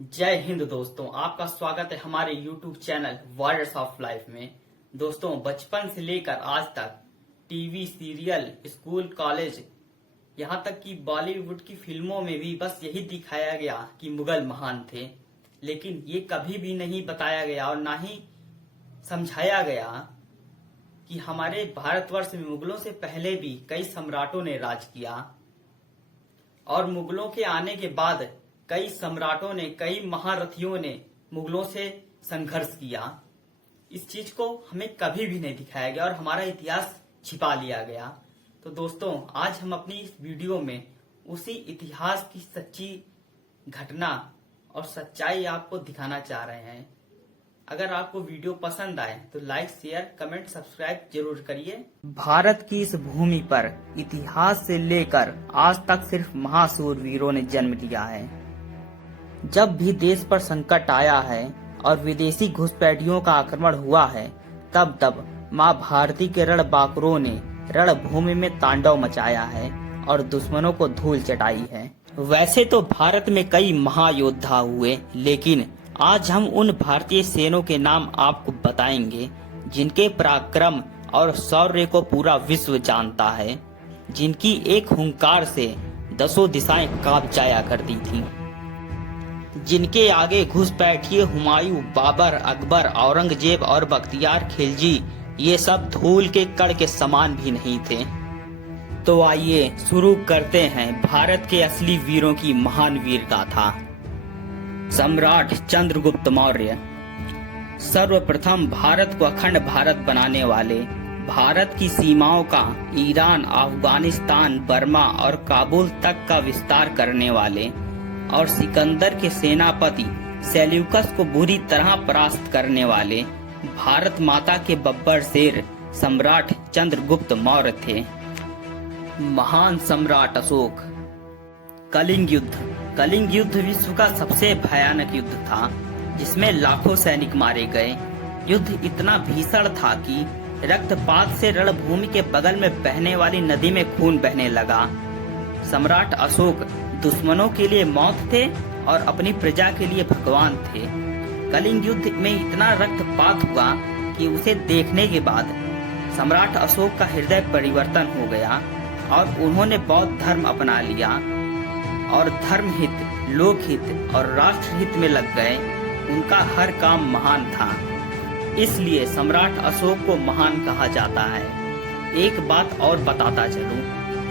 जय हिंद दोस्तों, आपका स्वागत है हमारे YouTube channel warriors of life में। दोस्तों, बचपन से लेकर आज तक टीवी सीरियल, स्कूल, कॉलेज, यहाँ तक कि बॉलीवुड की फिल्मों में भी बस यही दिखाया गया कि मुगल महान थे, लेकिन ये कभी भी नहीं बताया गया और ना ही समझाया गया कि हमारे भारतवर्ष में मुगलों से पहले भी कई सम्राटों ने राज किया और मुगलों के आने के बाद कई सम्राटों ने, कई महारथियों ने मुगलों से संघर्ष किया। इस चीज को हमें कभी भी नहीं दिखाया गया और हमारा इतिहास छिपा लिया गया। तो दोस्तों, आज हम अपनी इस वीडियो में उसी इतिहास की सच्ची घटना और सच्चाई आपको दिखाना चाह रहे हैं। अगर आपको वीडियो पसंद आए तो लाइक, शेयर, कमेंट, सब्सक्राइब जरूर करिए। भारत की इस भूमि पर इतिहास से लेकर आज तक सिर्फ महाशूरवीरों ने जन्म लिया है। जब भी देश पर संकट आया है और विदेशी घुसपैठियों का आक्रमण हुआ है, तब तब माँ भारती के रणबांकुरों ने रणभूमि में तांडव मचाया है और दुश्मनों को धूल चटाई है। वैसे तो भारत में कई महायोद्धा हुए, लेकिन आज हम उन भारतीय सैनिकों के नाम आपको बताएंगे जिनके पराक्रम और शौर्य को पूरा विश्व जानता है, जिनकी एक हुंकार से दसों दिशाएं कांप जाया करती थीं, जिनके आगे घुसपैठिए हुमायूं, बाबर, अकबर, औरंगजेब और बख्तियार खिलजी ये सब धूल के कण के समान भी नहीं थे। तो आइए शुरू करते हैं भारत के असली वीरों की महान वीर गाथा। सम्राट चंद्रगुप्त मौर्य सर्वप्रथम भारत को अखंड भारत बनाने वाले, भारत की सीमाओं का ईरान, अफगानिस्तान, बर्मा और काबुल तक का विस्तार करने वाले और सिकंदर के सेनापति सेल्यूकस को बुरी तरह परास्त करने वाले भारत माता के बब्बर शेर सम्राट चंद्रगुप्त मौर्य थे। महान सम्राट अशोक। कलिंग युद्ध विश्व का सबसे भयानक युद्ध था, जिसमें लाखों सैनिक मारे गए। युद्ध इतना भीषण था कि रक्तपात से रणभूमि के बगल में बहने वाली नदी में खून बहने लगा। सम्राट अशोक दुश्मनों के लिए मौत थे और अपनी प्रजा के लिए भगवान थे। कलिंग युद्ध में इतना रक्तपात हुआ कि उसे देखने के बाद सम्राट अशोक का हृदय परिवर्तन हो गया और उन्होंने बौद्ध धर्म अपना लिया और धर्महित, लोकहित और राष्ट्रहित में लग गए। उनका हर काम महान था, इसलिए सम्राट अशोक को महान कहा जाता है। एक बात और बताता चलूं,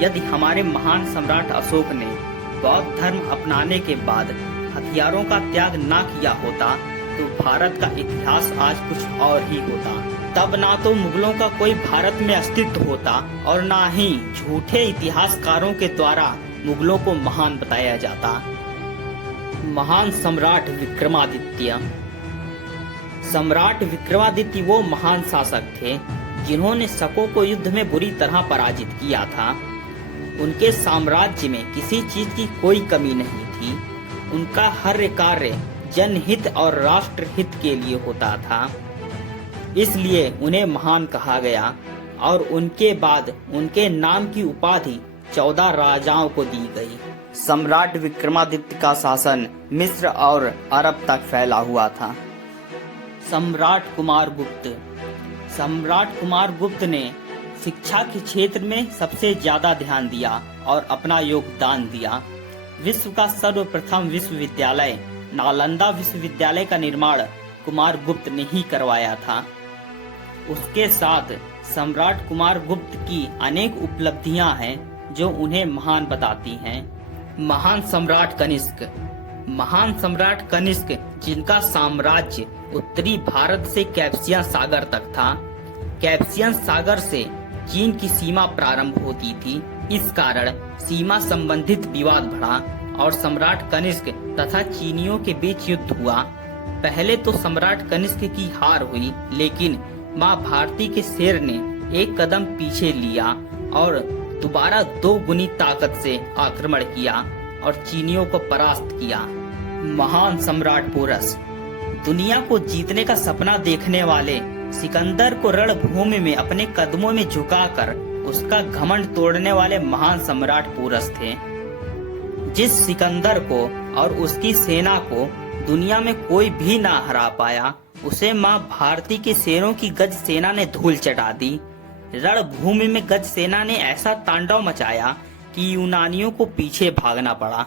यदि हमारे महान सम्राट अशोक ने बौद्ध धर्म अपनाने के बाद हथियारों का त्याग ना किया होता तो भारत का इतिहास आज कुछ और ही होता। तब ना तो मुगलों का कोई भारत में अस्तित्व होता और ना ही झूठे इतिहासकारों के द्वारा मुगलों को महान बताया जाता। महान सम्राट विक्रमादित्य। सम्राट विक्रमादित्य वो महान शासक थे जिन्होंने शकों को युद्ध में बुरी तरह पराजित किया था। उनके साम्राज्य में किसी चीज की कोई कमी नहीं थी। उनका हर कार्य जनहित और राष्ट्रहित के लिए होता था, इसलिए उन्हें महान कहा गया और उनके बाद उनके नाम की उपाधि 14 राजाओं को दी गई। सम्राट विक्रमादित्य का शासन मिस्र और अरब तक फैला हुआ था। सम्राट कुमार गुप्त ने शिक्षा के क्षेत्र में सबसे ज्यादा ध्यान दिया और अपना योगदान दिया। विश्व का सर्वप्रथम विश्वविद्यालय नालंदा विश्वविद्यालय का निर्माण कुमार गुप्त ने ही करवाया था। उसके साथ सम्राट कुमार गुप्त की अनेक उपलब्धियां हैं जो उन्हें महान बताती हैं। महान सम्राट कनिष्क जिनका साम्राज्य उत्तरी भारत से कैस्पियन सागर तक था। कैस्पियन सागर से चीन की सीमा प्रारंभ होती थी। इस कारण सीमा संबंधित विवाद बढ़ा और सम्राट कनिष्क तथा चीनियों के बीच युद्ध हुआ। पहले तो सम्राट कनिष्क की हार हुई, लेकिन माँ भारती के शेर ने एक कदम पीछे लिया और दोबारा 2 गुनी ताकत से आक्रमण किया और चीनियों को परास्त किया। महान सम्राट पोरस। दुनिया को जीतने का सपना देखने वाले सिकंदर को रणभूमि में अपने कदमों में झुकाकर उसका घमंड तोड़ने वाले महान सम्राट पोरस थे। जिस सिकंदर को और उसकी सेना को दुनिया में कोई भी ना हरा पाया, उसे मां भारती के शेरों की गज सेना ने धूल चटा दी। रणभूमि में गज सेना ने ऐसा तांडव मचाया कि यूनानियों को पीछे भागना पड़ा।